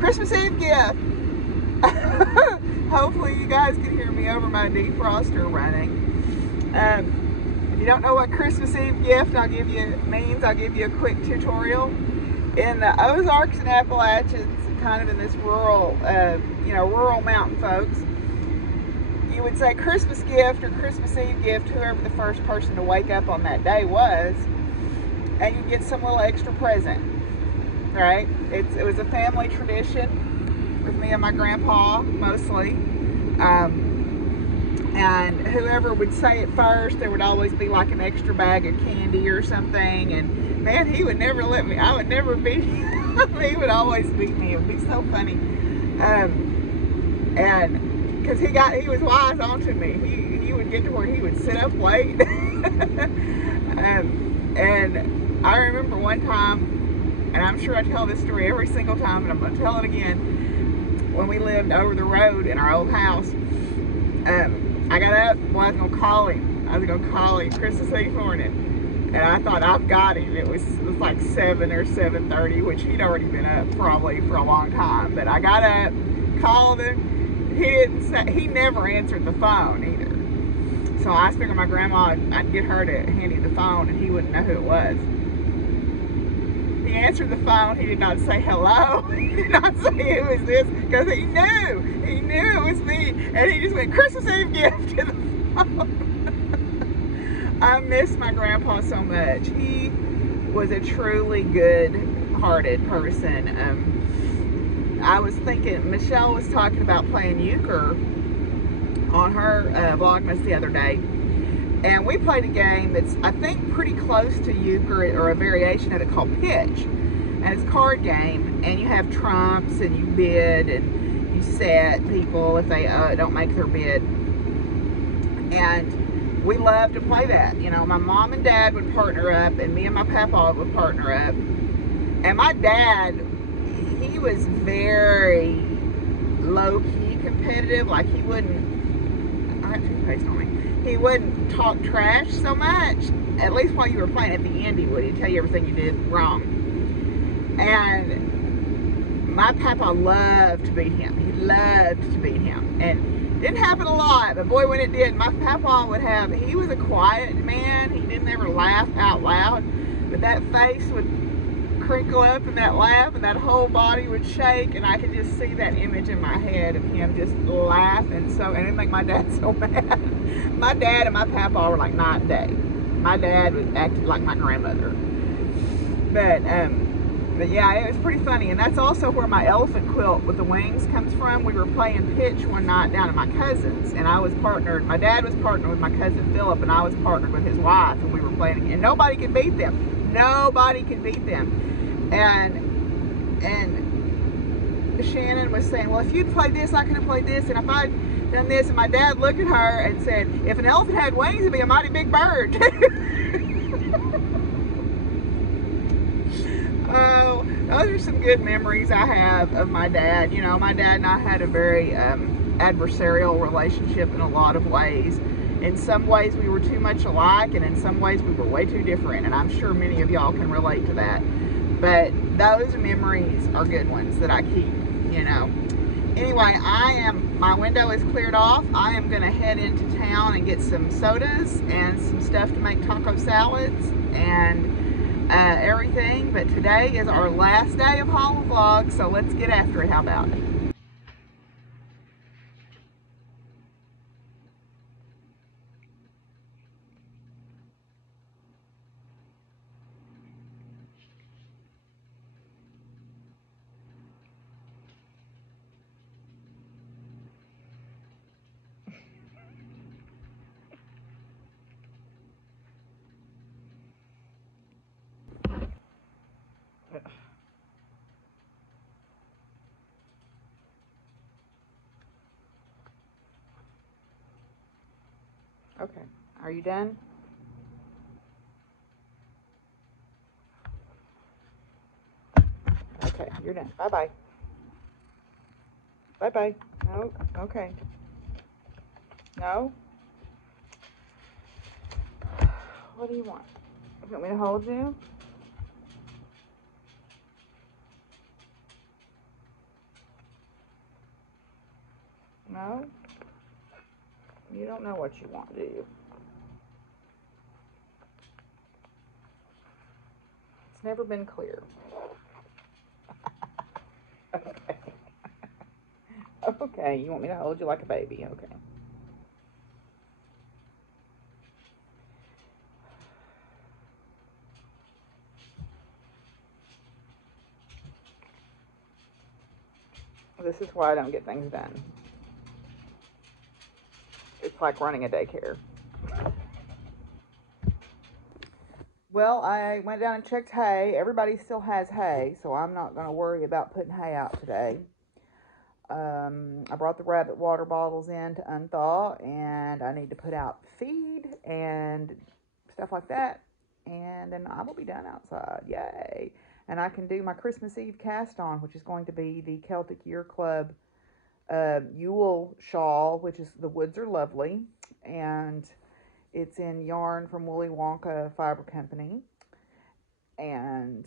Christmas Eve gift. Hopefully you guys can hear me over my defroster running. If you don't know what Christmas Eve gift I'll give you a quick tutorial. In the Ozarks and Appalachians, kind of in this rural, rural mountain folks, you would say Christmas gift or Christmas Eve gift, whoever the first person to wake up on that day was, and you get some little extra present, right? It was a family tradition with me and my grandpa, mostly. And whoever would say it first, there would always be like an extra bag of candy or something. And man, he would never let me, I would never beat him. He would always beat me. It would be so funny. And because he was wise onto me. He would get to where he would sit up late. And I remember one time, and I'm sure I tell this story every single time, and I'm going to tell it again, when we lived over the road in our old house. I got up, well, I was going to call him Christmas Eve morning. And I thought, I've got him. It was like 7 or 7:30, which he'd already been up probably for a long time. But I got up, called him. He never answered the phone either. So I figured my grandma, I'd get her to hand him the phone and he wouldn't know who it was. He answered the phone. He did not say hello. He did not say who was this, because he knew it was me. And he just went, Christmas Eve gift to the phone. I miss my grandpa so much. He was a truly good-hearted person. I was thinking, Michelle was talking about playing euchre on her Vlogmas the other day. And we played a game that's, I think, pretty close to euchre, or a variation of it, called pitch. And it's a card game, and you have trumps, and you bid, and you set people if they don't make their bid. And we love to play that. You know, my mom and dad would partner up, and me and my papa would partner up. And my dad, he was very low-key competitive. Like, he wouldn't, I got toothpaste on me. He wouldn't talk trash so much, at least while you were playing. At the end he would. He'd tell you everything you did wrong. And my papa loved to beat him. He loved to beat him. And it didn't happen a lot, but boy, when it did, my papa would have, he was a quiet man. He didn't ever laugh out loud, but that face would crinkle up in that laugh, and that whole body would shake, and I could just see that image in my head of him just laughing. So, and it made my dad so mad. My dad and my papa were like night and day. My dad was acted like my grandmother. But yeah, it was pretty funny. And that's also where my elephant quilt with the wings comes from. We were playing pitch one night down at my cousin's, and I was partnered, my dad was partnered with my cousin Philip, and I was partnered with his wife, and we were playing, and nobody could beat them. Nobody could beat them. And Shannon was saying, well, if you'd played this, I could have played this, and if I'd done this, and my dad looked at her and said, if an elephant had wings, it'd be a mighty big bird. Oh, those are some good memories I have of my dad. You know, my dad and I had a very adversarial relationship in a lot of ways. In some ways we were too much alike, and in some ways we were way too different, and I'm sure many of y'all can relate to that. But those memories are good ones that I keep, you know. Anyway, my window is cleared off. I am going to head into town and get some sodas and some stuff to make taco salads and everything. But today is our last day of HoliVlog, so let's get after it. How about it? Okay, are you done? Okay, you're done. Bye-bye. Bye-bye. No, okay. No? What do you want? You want me to hold you? No? You don't know what you want, do you? It's never been clear. Okay. Okay, you want me to hold you like a baby? Okay. This is why I don't get things done. It's like running a daycare. Well, I went down and checked hay. Everybody still has hay, so I'm not going to worry about putting hay out today. I brought the rabbit water bottles in to unthaw, and I need to put out feed and stuff like that, and then I will be done outside. Yay! And I can do my Christmas Eve cast on, which is going to be the Celtic Year Club Yule shawl, which is the woods are lovely, and it's in yarn from Willy Wonka Fiber Company. And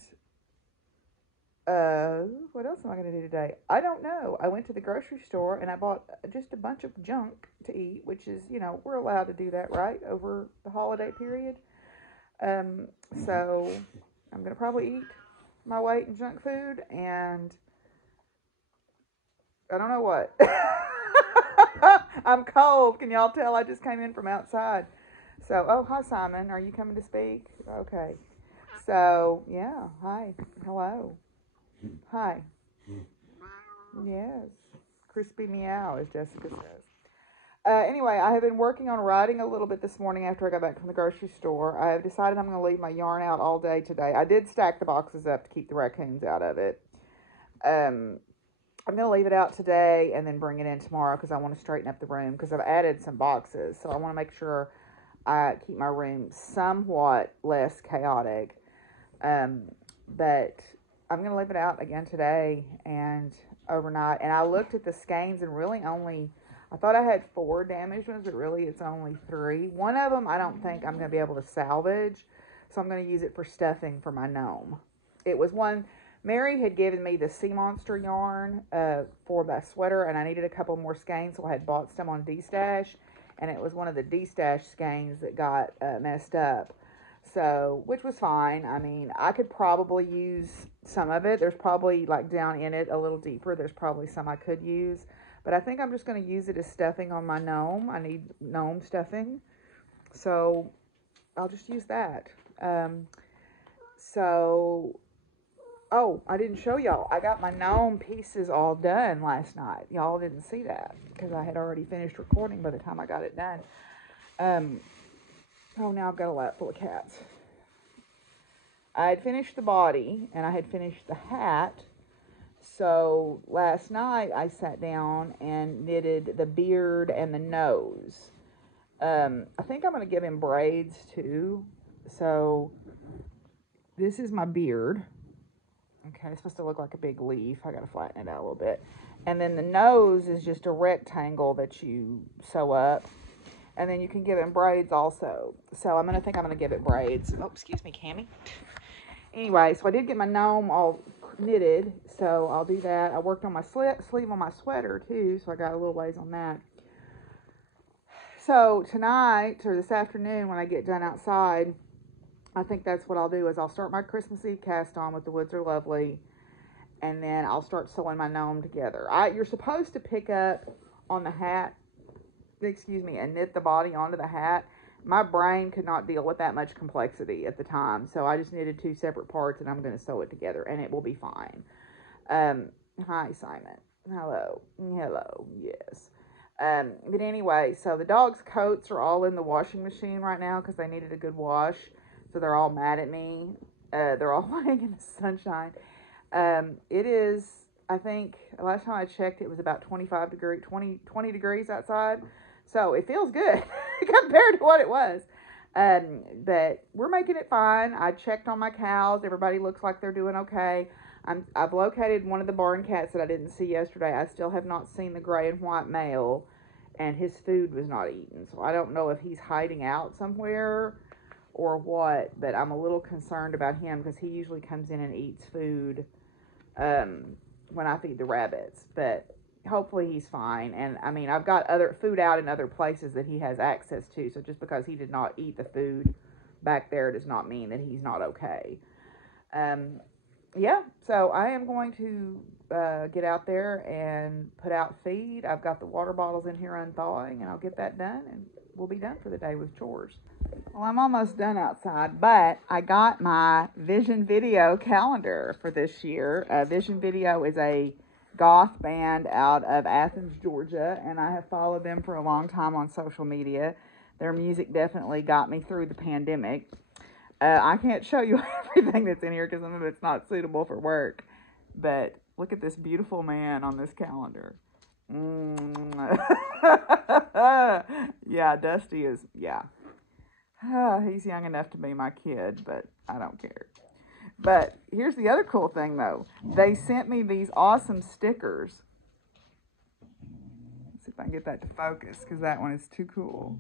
what else am I going to do today? I don't know. I went to the grocery store and I bought just a bunch of junk to eat, which is, you know, we're allowed to do that, right, over the holiday period. So I'm going to probably eat my weight in junk food, and I don't know what. I'm cold. Can y'all tell I just came in from outside? So, oh, hi, Simon. Are you coming to speak? Okay. So, yeah. Hi. Hello. Hi. Yes. Crispy meow, as Jessica says. Anyway, I have been working on writing a little bit this morning after I got back from the grocery store. I have decided I'm going to leave my yarn out all day today. I did stack the boxes up to keep the raccoons out of it. I'm going to leave it out today and then bring it in tomorrow because I want to straighten up the room because I've added some boxes. So I want to make sure I keep my room somewhat less chaotic. But I'm going to leave it out again today and overnight. And I looked at the skeins and really only, I thought I had 4 damaged ones, but really it's only 3. One of them I don't think I'm going to be able to salvage. So I'm going to use it for stuffing for my gnome. It was one, Mary had given me the Sea Monster yarn for my sweater, and I needed a couple more skeins, so I had bought some on D-Stash, and it was one of the D-Stash skeins that got messed up. So, which was fine. I mean, I could probably use some of it. There's probably, like, down in it a little deeper, there's probably some I could use. But I think I'm just going to use it as stuffing on my gnome. I need gnome stuffing. So, I'll just use that. Oh, I didn't show y'all. I got my gnome pieces all done last night. Y'all didn't see that because I had already finished recording by the time I got it done. Oh, now I've got a lap full of cats. I had finished the body and I had finished the hat. So last night I sat down and knitted the beard and the nose. I think I'm going to give him braids too. So this is my beard. Okay, it's supposed to look like a big leaf. I got to flatten it out a little bit. And then the nose is just a rectangle that you sew up. And then you can give it braids also. So I'm going to give it braids. Oh, excuse me, Cammie. Anyway, so I did get my gnome all knitted. So I'll do that. I worked on my sleeve on my sweater too. So I got a little ways on that. So tonight or this afternoon when I get done outside, I think that's what I'll do is I'll start my Christmas Eve cast on with The Woods Are Lovely. And then I'll start sewing my gnome together. You're supposed to pick up on the hat, and knit the body onto the hat. My brain could not deal with that much complexity at the time. So I just knitted 2 separate parts and I'm going to sew it together and it will be fine. Hi, Simon. Hello. Hello. Yes. But anyway, so the dog's coats are all in the washing machine right now because they needed a good wash. So they're all mad at me. They're all laying in the sunshine. It is, I think, last time I checked, it was about 20 degrees outside. So it feels good compared to what it was. But we're making it fine. I checked on my cows. Everybody looks like they're doing okay. I've located one of the barn cats that I didn't see yesterday. I still have not seen the gray and white male, and his food was not eaten. So I don't know if he's hiding out somewhere or what, but I'm a little concerned about him because he usually comes in and eats food when I feed the rabbits. But hopefully he's fine. And I mean, I've got other food out in other places that he has access to. So just because he did not eat the food back there does not mean that he's not okay. Yeah, so I am going to get out there and put out feed. I've got the water bottles in here unthawing, and I'll get that done, and we'll be done for the day with chores. Well, I'm almost done outside, but I got my Vision Video calendar for this year. Vision Video is a goth band out of Athens, Georgia, and I have followed them for a long time on social media. Their music definitely got me through the pandemic. I can't show you everything that's in here because some of it's not suitable for work. But look at this beautiful man on this calendar. Yeah, Dusty is, yeah. He's young enough to be my kid, but I don't care. But here's the other cool thing, though. They sent me these awesome stickers. Let's see if I can get that to focus because that one is too cool.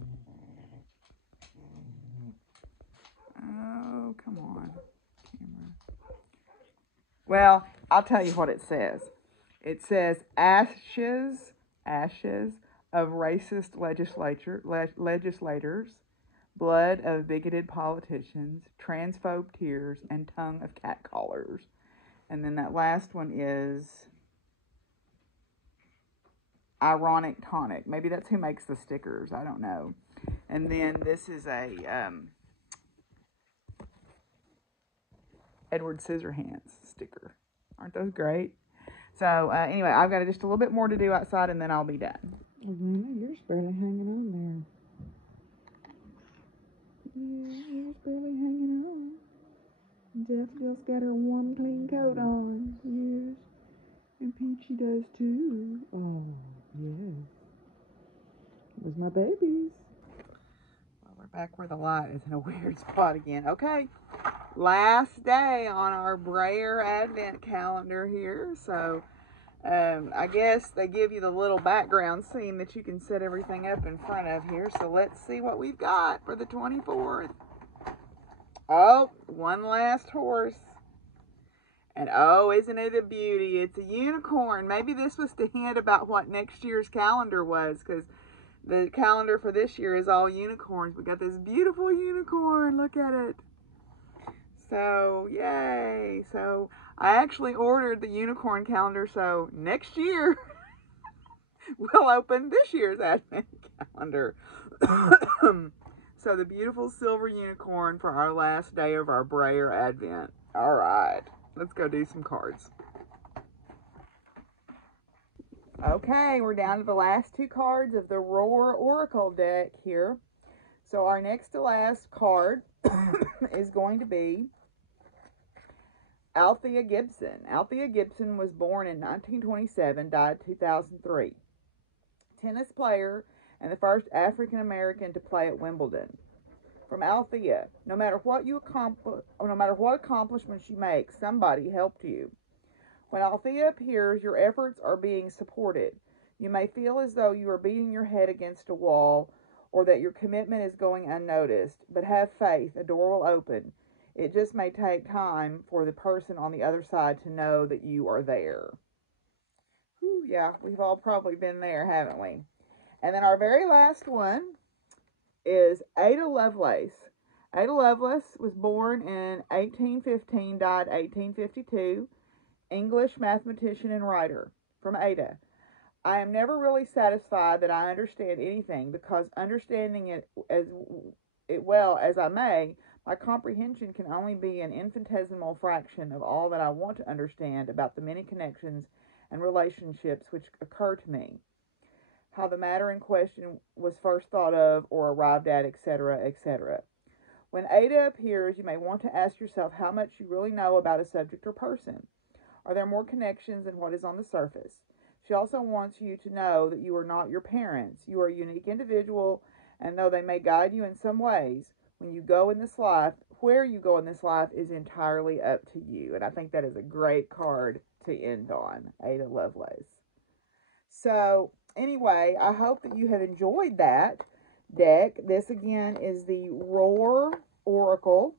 Oh, come on, camera. Well, I'll tell you what it says. It says, ashes of racist legislators, blood of bigoted politicians, transphobe tears, and tongue of catcallers. And then that last one is ironic tonic. Maybe that's who makes the stickers. I don't know. And then this is a Edward Scissorhands sticker. Aren't those great? So anyway, I've got just a little bit more to do outside, and then I'll be done. You're barely hanging on there. Yeah, you're barely hanging on. Daffodil's got her warm, clean coat on. Yes. And Peachy does too. Oh, yes. There's my babies. Well, we're back where the light is in a weird spot again. Okay. Last day on our Brayer Advent calendar here. So, I guess they give you the little background scene that you can set everything up in front of here. So let's see what we've got for the 24th. Oh, one last horse. And oh, isn't it a beauty? It's a unicorn. Maybe this was to hint about what next year's calendar was, because the calendar for this year is all unicorns. We got this beautiful unicorn. Look at it. So, yay. So, I actually ordered the unicorn calendar, so next year we'll open this year's Advent calendar. So, the beautiful silver unicorn for our last day of our Brayer Advent. All right, let's go do some cards. Okay, we're down to the last two cards of the Roar Oracle deck here. So, our next to last card is going to be Althea Gibson. Althea Gibson was born in 1927, died 2003. Tennis player and the first African American to play at Wimbledon. From Althea, no matter what accomplishments you make, somebody helped you. When Althea appears, your efforts are being supported. You may feel as though you are beating your head against a wall or that your commitment is going unnoticed, but have faith, a door will open. It just may take time for the person on the other side to know that you are there. Whew, yeah, we've all probably been there, haven't we? And then our very last one is Ada Lovelace. Ada Lovelace was born in 1815, died 1852. English mathematician and writer. From Ada. I am never really satisfied that I understand anything, because understanding it as well as I may, my comprehension can only be an infinitesimal fraction of all that I want to understand about the many connections and relationships which occur to me, how the matter in question was first thought of or arrived at, etc., etc. When Ada appears, you may want to ask yourself how much you really know about a subject or person. Are there more connections than what is on the surface? She also wants you to know that you are not your parents. You are a unique individual, and though they may guide you in some ways, when you go in this life, where you go in this life is entirely up to you. And I think that is a great card to end on, Ada Lovelace. So, anyway, I hope that you have enjoyed that deck. This, again, is the Roar Oracle,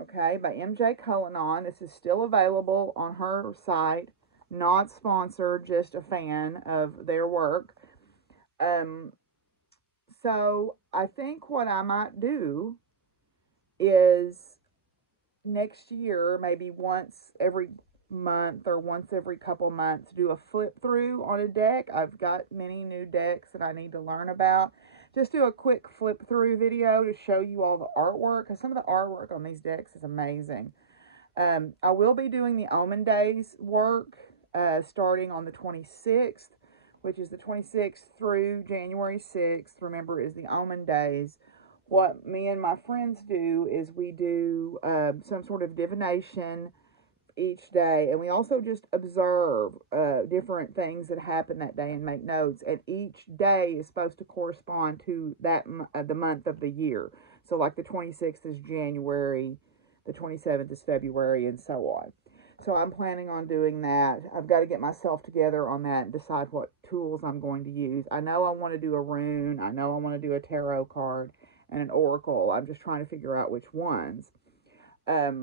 okay, by MJ Cullinan. This is still available on her site, not sponsored, just a fan of their work. So I think what I might do is next year, maybe once every month or once every couple months, do a flip through on a deck. I've got many new decks that I need to learn about. Just do a quick flip through video to show you all the artwork, because some of the artwork on these decks is amazing. I will be doing the Omen Days work starting on the 26th, which is the 26th through January 6th. Remember, is the Omen Days. What me and my friends do is we do some sort of divination each day, and we also just observe different things that happen that day and make notes. And each day is supposed to correspond to that the month of the year. So, like the 26th is January, the 27th is February, and so on. So I'm planning on doing that. I've got to get myself together on that and decide what tools I'm going to use. I know I want to do a rune. I know I want to do a tarot card and an oracle. I'm just trying to figure out which ones. But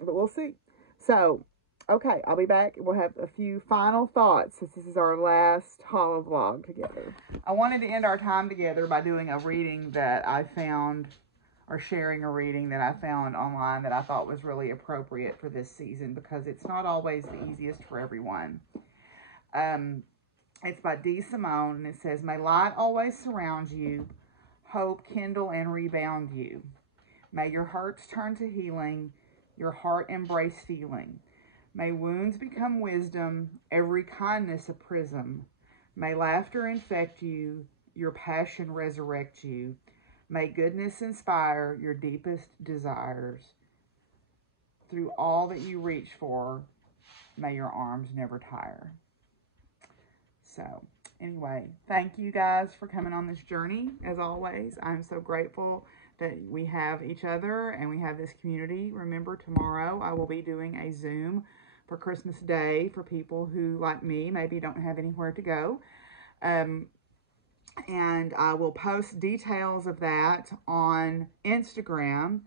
we'll see. So, okay, I'll be back. We'll have a few final thoughts since this is our last HoliVlog together. I wanted to end our time together by doing a reading that I found, or sharing a reading that I found online that I thought was really appropriate for this season, because it's not always the easiest for everyone. It's by D. Simone, and it says, "May light always surround you, hope kindle and rebound you. May your hurts turn to healing, your heart embrace feeling. May wounds become wisdom, every kindness a prism. May laughter infect you, your passion resurrect you. May goodness inspire your deepest desires. Through all that you reach for, may your arms never tire." So, anyway, thank you guys for coming on this journey. As always, I'm so grateful that we have each other and we have this community. Remember, tomorrow I will be doing a Zoom for Christmas Day for people who, like me, maybe don't have anywhere to go. And I will post details of that on Instagram,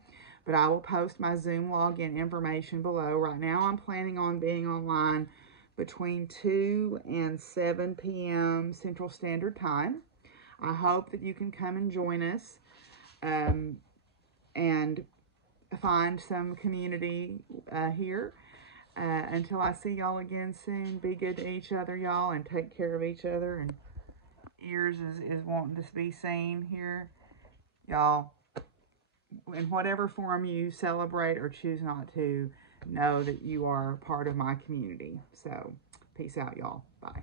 but I will post my Zoom login information below. Right now, I'm planning on being online between 2 and 7 p.m. Central Standard Time. I hope that you can come and join us and find some community here. Until I see y'all again soon, be good to each other, y'all, and take care of each other. And ears is wanting to be seen here. Y'all, in whatever form you celebrate or choose not to, know that you are part of my community. So, peace out, y'all. Bye.